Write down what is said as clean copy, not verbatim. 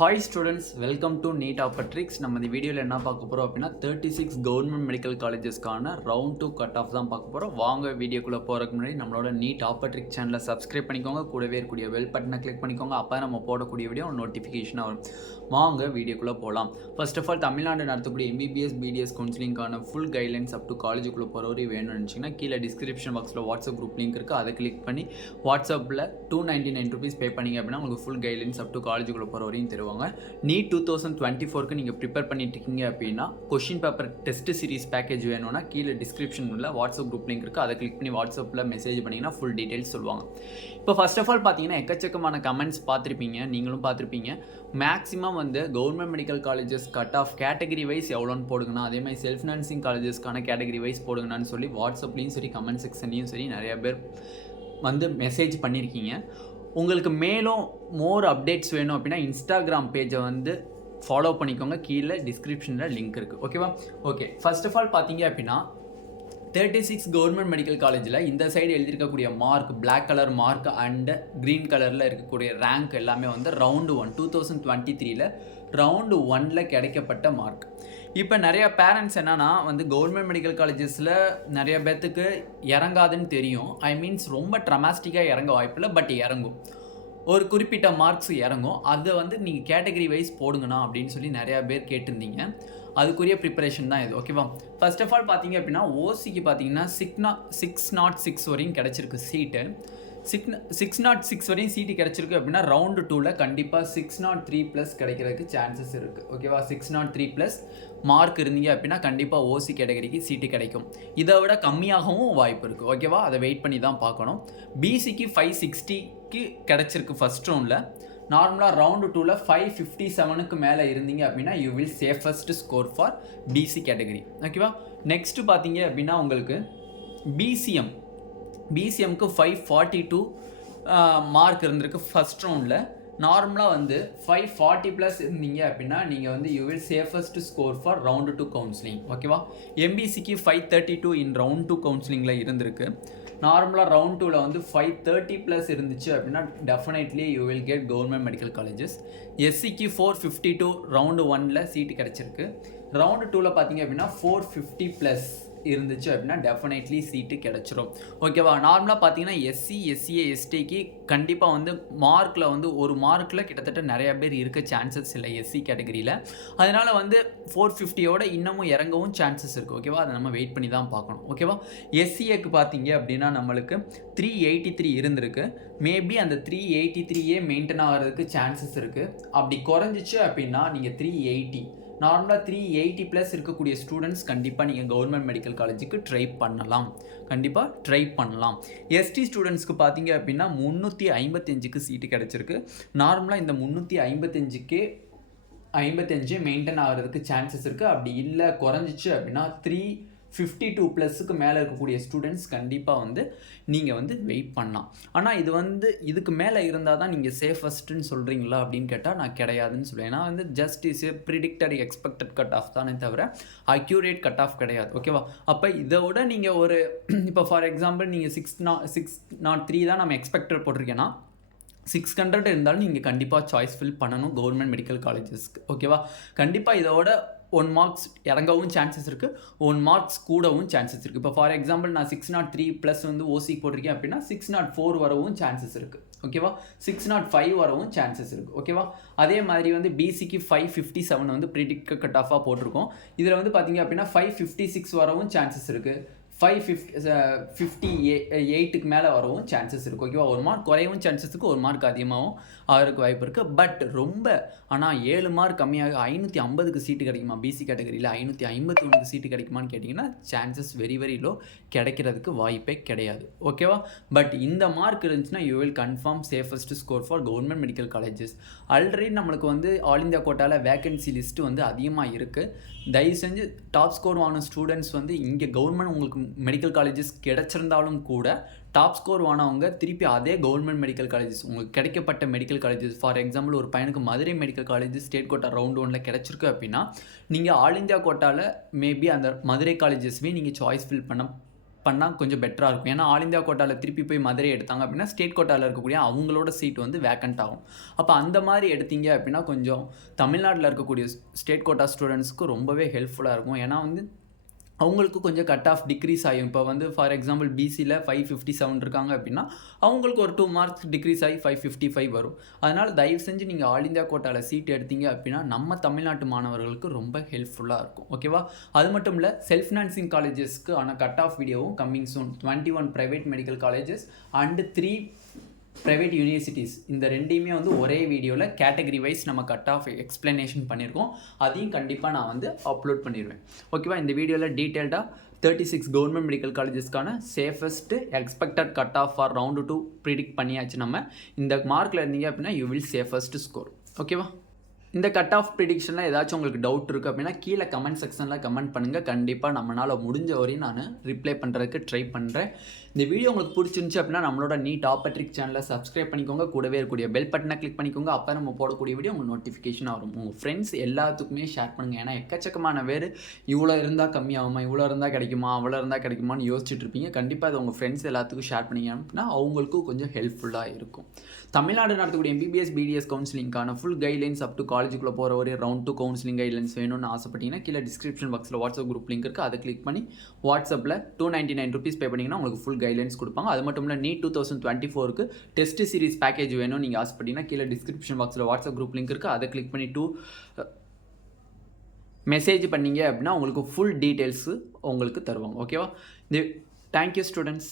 Hi students, welcome to Neet Optics. நம்ம இந்த வீடியோவில் என்ன பார்க்க போகிறோம் அப்படின்னா 36 கவர்மெண்ட் மெடிக்கல் காலேஜஸ்க்கான ரவுண்ட் 2 கட் ஆஃப் தான் பார்க்க போகிறோம். வாங்க வீடியோக்குள்ளே போகிறதுக்கு முன்னாடி நம்மளோட நீட் ஆப்பட்ரிக் சேனலை சப்ஸ்கிரைப் பண்ணிக்கோங்க, கூடவே இருக்கக்கூடிய பெல் பட்டனை கிளிக் பண்ணிக்கோங்க. அப்போ நம்ம போடக்கூடிய வீடியோ நோட்டிஃபிகேஷனாக வரும். வாங்க வீடியோக்குள்ளே போகலாம். ஃபர்ஸ்ட் ஆஃப் ஆல் தமிழ்நாடு நடத்தக்கூடிய MBBS BDS கவுன்சிலிங்கான ஃபுல் கைட்லைன்ஸ் அப் டு காலேஜுக்குள்ளே போகிறவரை வேணும்னு நினச்சிங்கன்னா கீழே டிஸ்கிரிப்ஷன் பாக்ஸில் வாட்ஸ்அப் குரூப் லிங்க் இருக்குது, அதை கிளிக் பண்ணி வாட்ஸ்அப்பில் 299 rupees பே பண்ணிங்க அப்படின்னா உங்களுக்கு ஃபுல் கைட்லைன்ஸ் அப் டு காலேஜுக்குள்ளே போகிறவரையும் தருவாங்க. நீட் 2024க்கு நீங்கள் ப்ரிப்பேர் பண்ணிட்டு இருக்கீங்க அப்படின்னா question paper test series package வேணும்னா கீழே டிஸ்கிரிப்ஷனில் வாட்ஸ்அப் குரூப் லிங்க் இருக்குது, அதை கிளிக் பண்ணி வாட்ஸ்அப்பில் மெசேஜ் பண்ணிங்கன்னா ஃபுல் டீட்டெயில்ஸ் சொல்லுவாங்க. இப்போ ஃபர்ஸ்ட் ஆஃப் ஆல் பார்த்தீங்கன்னா எக்கச்சக்கமான கமெண்ட்ஸ் பார்த்துருப்பீங்க, நீங்களும் பார்த்துருப்பீங்க. மேக்ஸிமம் வந்து government medical colleges cut off category wise எவ்வளோன்னு போடுங்கண்ணா, அதே மாதிரி செல்ஃப் ஃபினான்சிங் காலேஜஸ்க்கான கேட்டகரி வைஸ் போடுங்கன்னு சொல்லி வாட்ஸ்அப்லேயும் சரி கமெண்ட் செக்ஷன்லையும் சரி நிறையா பேர் வந்து மெசேஜ் பண்ணியிருக்கீங்க. உங்களுக்கு மேலும் மோர் அப்டேட்ஸ் வேணும் அப்படின்னா இன்ஸ்டாகிராம் பேஜை வந்து ஃபாலோ பண்ணிக்கோங்க, கீழே டிஸ்கிரிப்ஷனில் லிங்க் இருக்குது. ஓகேவா? ஓகே, ஃபர்ஸ்ட் ஆஃப் ஆல் பார்த்தீங்க அப்படின்னா 36 கவர்மெண்ட் மெடிக்கல் காலேஜில் இந்த சைடு எழுதியிருக்கக்கூடிய mark black colour mark and green கலரில் இருக்கக்கூடிய ரேங்க் எல்லாமே வந்து ரவுண்டு 1 2023 ரவுண்டு 1 கிடைக்கப்பட்ட மார்க். இப்போ நிறையா பேரண்ட்ஸ் என்னன்னா வந்து கவர்மெண்ட் மெடிக்கல் காலேஜஸில் நிறைய பேர்த்துக்கு இறங்காதுன்னு தெரியும். ஐ மீன்ஸ் ரொம்ப ட்ரமாஸ்டிக்காக இறங்க வாய்ப்பில்லை, பட் இறங்கும், ஒரு குறிப்பிட்ட மார்க்ஸ் இறங்கும். அதை வந்து நீங்கள் கேட்டகரி வைஸ் போடுங்கண்ணா அப்படின்னு சொல்லி நிறையா பேர் கேட்டிருந்தீங்க. அதுக்குரிய ப்ரிப்பரேஷன் தான் இது. ஓகேவா? ஃபர்ஸ்ட் ஆஃப் ஆல் பார்த்தீங்க அப்படின்னா ஓசிக்கு பார்த்தீங்கன்னா 606 வரையும் கிடச்சிருக்கு சீட்டு. 606 வரையும் சீட்டு கிடச்சிருக்கு அப்படின்னா ரவுண்டு 2ல் கண்டிப்பாக 603+ கிடைக்கிறதுக்கு சான்சஸ் இருக்குது. ஓகேவா? 603+ மார்க் இருந்தீங்க அப்படின்னா கண்டிப்பாக ஓசி கேட்டகரிக்கு சீட்டு கிடைக்கும். இதை விட கம்மியாகவும் வாய்ப்பு இருக்குது. ஓகேவா? அதை வெயிட் பண்ணி தான் பார்க்கணும். பிசிக்கு 560க்கு கிடச்சிருக்கு ஃபஸ்ட் ரவுண்டில். நார்மலாக ரவுண்டு 2ல் 557க்கு மேலே இருந்தீங்க அப்படின்னா you will safest score for PC category. ஓகேவா? நெக்ஸ்ட்டு பார்த்தீங்க அப்படின்னா உங்களுக்கு பிசிஎம்க்கு 542 மார்க் இருந்திருக்கு ஃபஸ்ட் ரவுண்டில். நார்மலாக வந்து 540+ இருந்தீங்க அப்படின்னா நீங்கள் வந்து you will safest score for round 2 counselling. ஓகேவா? எம்பிசிக்கு 532 இன் ரவுண்ட் 2 கவுன்சிலிங்கில் இருந்திருக்கு. நார்மலாக ரவுண்ட் 2ல் வந்து 530+ இருந்துச்சு அப்படின்னா definitely you will get government medical colleges. எஸ்சிக்கு 452 ரவுண்டு 1ல் சீட்டு கிடச்சிருக்கு. ரவுண்டு 2ல் பார்த்தீங்க அப்படின்னா 450+ இருந்துச்சு அப்படின்னா டெஃபினெட்லி சீட்டு கிடச்சிரும். ஓகேவா? நார்மலாக பார்த்தீங்கன்னா எஸ்சி எஸ்சிஏ எஸ்டிக்கு கண்டிப்பாக வந்து மார்க்கில் வந்து ஒரு மார்க்கில் கிட்டத்தட்ட நிறையா பேர் இருக்க சான்சஸ் இல்லை எஸ்சி கேட்டகரியில். அதனால் வந்து 450யோட இன்னமும் இறங்கவும் சான்சஸ் இருக்குது. ஓகேவா? அதை நம்ம வெயிட் பண்ணி தான் பார்க்கணும். ஓகேவா? எஸ்சிஏக்கு பார்த்தீங்க அப்படின்னா நம்மளுக்கு 383 இருந்திருக்கு. மேபி அந்த 383 மெயின்டைன் ஆகிறதுக்கு சான்சஸ் இருக்குது. அப்படி குறைஞ்சிச்சு அப்படின்னா நீங்கள் 380 நார்மலாக 380+ இருக்கக்கூடிய ஸ்டூடெண்ட்ஸ் கண்டிப்பாக நீங்கள் கவர்மெண்ட் மெடிக்கல் காலேஜுக்கு ட்ரை பண்ணலாம். கண்டிப்பாக ட்ரை பண்ணலாம். எஸ்டி ஸ்டூடெண்ட்ஸ்க்கு பார்த்தீங்க அப்படின்னா 355க்கு சீட்டு கிடச்சிருக்கு. நார்மலாக இந்த 355க்கே 55 மெயின்டைன் ஆகிறதுக்கு சான்சஸ் இருக்குது. அப்படி இல்லை குறைஞ்சிச்சு அப்படின்னா 352+க்கு மேலே இருக்கக்கூடிய ஸ்டூடெண்ட்ஸ் கண்டிப்பாக வந்து நீங்கள் வந்து வெயிட் பண்ணலாம். ஆனால் இது வந்து இதுக்கு மேலே இருந்தால் தான் நீங்கள் சேஃபஸ்ட்டுன்னு சொல்கிறீங்களா அப்படின்னு கேட்டால் நான் கிடையாதுன்னு சொல்லுவேன். ஏன்னா வந்து just is a predicted expected cut of தானே தவிர அக்யூரேட் கட் ஆஃப் கிடையாது. ஓகேவா? அப்போ இதை விட நீங்கள் ஒரு இப்போ ஃபார் எக்ஸாம்பிள் நீங்கள் 603 தான் நம்ம எக்ஸ்பெக்டட் போட்டிருக்கேன்னா 600 இருந்தாலும் நீங்கள் கண்டிப்பாக சாய்ஸ் ஃபில் பண்ணணும் கவர்மெண்ட் மெடிக்கல் காலேஜஸ்க்கு. ஓகேவா? கண்டிப்பாக இதோட 1 மார்க்ஸ் இறங்கவும் சான்சஸ் இருக்குது, 1 மார்க்ஸ் கூடவும் சான்சஸ் இருக்குது. இப்போ ஃபார் எக்ஸாம்பிள் நான் 603+ வந்து ஓசிக்கு போட்டிருக்கேன் அப்படின்னா 604 வரவும் சான்சஸ் இருக்குது. ஓகேவா? 605 வரவும் சான்சஸ் இருக்குது. ஓகேவா? அதே மாதிரி வந்து பிசிக்கு 557 வந்து ப்ரிடிக்ட் கட் ஆஃபாக போட்டிருக்கோம். இதில் வந்து பார்த்தீங்க அப்படின்னா 556 வரவும் சான்சஸ் இருக்குது. 558க்கு மேலே வரவும் சான்சஸ் இருக்குது. ஓகேவா? 1 மார்க் குறையவும் சான்சஸ் இருக்குது, 1 மார்க் அதிகமாகவும் ஆகிறதுக்கு வாய்ப்பு இருக்குது. பட் ரொம்ப ஆனால் 7 மார்க் கம்மியாக 550க்கு சீட்டு கிடைக்குமா பிசி கேட்டகரியில்? 551க்கு சீட்டு கிடைக்குமான்னு கேட்டிங்கன்னா சான்சஸ் வெரி வெரி லோ, கிடைக்கிறதுக்கு வாய்ப்பே கிடையாது. ஓகேவா? பட் இந்த மார்க் இருந்துச்சுன்னா you will confirm safest score for government medical colleges. Already நம்மளுக்கு வந்து ஆல் இந்தியா கோட்டாவில் வேகன்சி லிஸ்ட்டு வந்து அதிகமாக இருக்குது. தயவு செஞ்சு டாப் ஸ்கோர் வாங்கின ஸ்டூடெண்ட்ஸ் வந்து இங்கே கவர்மெண்ட் உங்களுக்கு மெடிக்கல் காலேஜஸ் கிடச்சிருந்தாலும் கூட டாப் ஸ்கோர் வானவங்க திருப்பி அதே கவர்மெண்ட் மெடிக்கல் காலேஜஸ் உங்களுக்கு கிடைக்கப்பட்ட மெடிக்கல் காலேஜஸ் ஃபார் எக்ஸாம்பிள் ஒரு பையனுக்கு Madurai medical college state quota round 1ல் கிடச்சிருக்கு அப்படின்னா நீங்கள் ஆல் இந்தியா கோட்டாவில் மேபி அந்த மதுரை காலேஜஸ்வே நீங்கள் சாய்ஸ் ஃபில் பண்ண பண்ணால் கொஞ்சம் பெட்டராக இருக்கும். ஏன்னா ஆல் இந்தியா கோட்டாவில் திருப்பி போய் மதுரை எடுத்தாங்க அப்படின்னா ஸ்டேட் கோட்டாவில் இருக்கக்கூடிய அவங்களோட சீட் வந்து வேக்கண்ட் ஆகும். அப்போ அந்த மாதிரி எடுத்தீங்க அப்படின்னா கொஞ்சம் தமிழ்நாட்டில் இருக்கக்கூடிய ஸ்டேட் கோட்டா ஸ்டூடெண்ட்ஸ்க்கு ரொம்பவே ஹெல்ப்ஃபுல்லாக இருக்கும். ஏன்னா வந்து அவங்களுக்கு கொஞ்சம் கட் ஆஃப் டிக்ரீஸ் ஆகும். இப்போ வந்து ஃபார் எக்ஸாம்பிள் பிசியில் 557 இருக்காங்க அப்படின்னா அவங்களுக்கு ஒரு 2 மார்க்ஸ் டிக்ரீஸ் ஆகி 555 வரும். அதனால் தயவு செஞ்சு நீங்கள் ஆல் இந்தியா கோட்டாவில் சீட் எடுத்தீங்க அப்படின்னா நம்ம தமிழ்நாட்டு மாணவர்களுக்கு ரொம்ப ஹெல்ப்ஃபுல்லாக இருக்கும். ஓகேவா? அது மட்டும் இல்லை, செல்ஃப் ஃபினான்சிங் காலேஜஸ்க்கு ஆன கட் ஆஃப் வீடியோவும் coming soon. 21 private medical colleges and 3 private universities இந்த ரெண்டையுமே வந்து ஒரே வீடியோவில் கேட்டகரி வைஸ் நம்ம கட் ஆஃப் எக்ஸ்ப்ளனேஷன் பண்ணியிருக்கோம். அதையும் கண்டிப்பாக நான் வந்து அப்லோட் பண்ணிடுவேன். ஓகேவா? இந்த வீடியோவில் டீட்டெயில்டாக 36 கவர்மெண்ட் மெடிக்கல் காலேஜஸ்க்கான safest expected cut off for round 2 predict பண்ணியாச்சு. நம்ம இந்த மார்க்கில் இருந்தீங்க அப்படின்னா யூ வில் சேஃபஸ்ட் ஸ்கோர். ஓகேவா? இந்த கட் ஆஃப் ப்ரிடிக்ஷனில் ஏதாச்சும் உங்களுக்கு டவுட் இருக்குது அப்படின்னா கீழே கமெண்ட் செக்ஷனில் கமெண்ட் பண்ணுங்கள். கண்டிப்பாக நம்மளால் முடிஞ்ச வரையும் நான் ரிப்ளை பண்ணுறதுக்கு ட்ரை பண்ணுறேன். இந்த வீடியோ உங்களுக்கு பிடிச்சிருந்துச்சு அப்படின்னா நம்மளோட நீட் ஆப்பட்ரிக் சேனலை சப்ஸ்கிரைப் பண்ணிக்கோங்க. கூடவே இருக்கக்கூடிய பெல் பட்டனை கிளிக் பண்ணிக்கோங்க. அப்போ நம்ம போடக்கூடிய வீடியோ உங்களுக்கு நோட்டிஃபிகேஷன் வரும். உங்கள் ஃப்ரெண்ட்ஸ் எல்லாத்துக்குமே ஷேர் பண்ணுங்கள். ஏன்னா எக்கச்சக்கமான பேர் இவ்வளோ இருந்தால் கம்மியாகுமா, இவ்வளோ இருந்தால் கிடைக்குமா, அவ்வளோ இருந்தால் கிடைக்குமான்னு யோசிச்சுட்டு இருப்பீங்க. கண்டிப்பாக அது உங்கள் ஃப்ரெண்ட்ஸ் எல்லாத்துக்கும் ஷேர் பண்ணிங்க அப்படின்னா அவங்களுக்கும் கொஞ்சம் ஹெல்ப்ஃபுல்லாக இருக்கும். தமிழ்நாடு நடத்தக்கூடிய எம்பிபிஎஸ் பிடிஎஸ் கவுன்சிலிங்கான ஃபுல் கைட்லைன்ஸ் அப் டு காலேஜுக்குள்ளே போகிற ஒரு ரவுண்ட் 2 கவுன்சிலிங் கைட்லைன்ஸ் வேணும்னு ஆசைப்பட்டீங்கன்னா கீழே டிஸ்கிரிப்ஷன் பாக்ஸில் வாட்ஸ்அப் குரூப் லிங்க் இருக்குது. அதை கிளிக் பண்ணி வாட்ஸ்அப்பில் 299 rupees பே பண்ணிங்கன்னா உங்களுக்கு ஃபுல் கைட்லைன்ஸ் கொடுப்பாங்க. அது மட்டும் இல்லை, நீட் 2024க்கு டெஸ்ட் சீரிஸ் பேக்கேஜ் வேணும் நீங்கள் ஆசைப்பட்டீங்கன்னா கீழே டிஸ்கிரிப்ஷன் பாக்ஸில் வாட்ஸ்அப் குரூப் லிங்க் இருக்குது. அதை கிளிக் பண்ணி மெசேஜ் பண்ணிங்க அப்படின்னா உங்களுக்கு ஃபுல் டீட்டெயில்ஸு உங்களுக்கு தருவாங்க. ஓகேவா? Thank you students.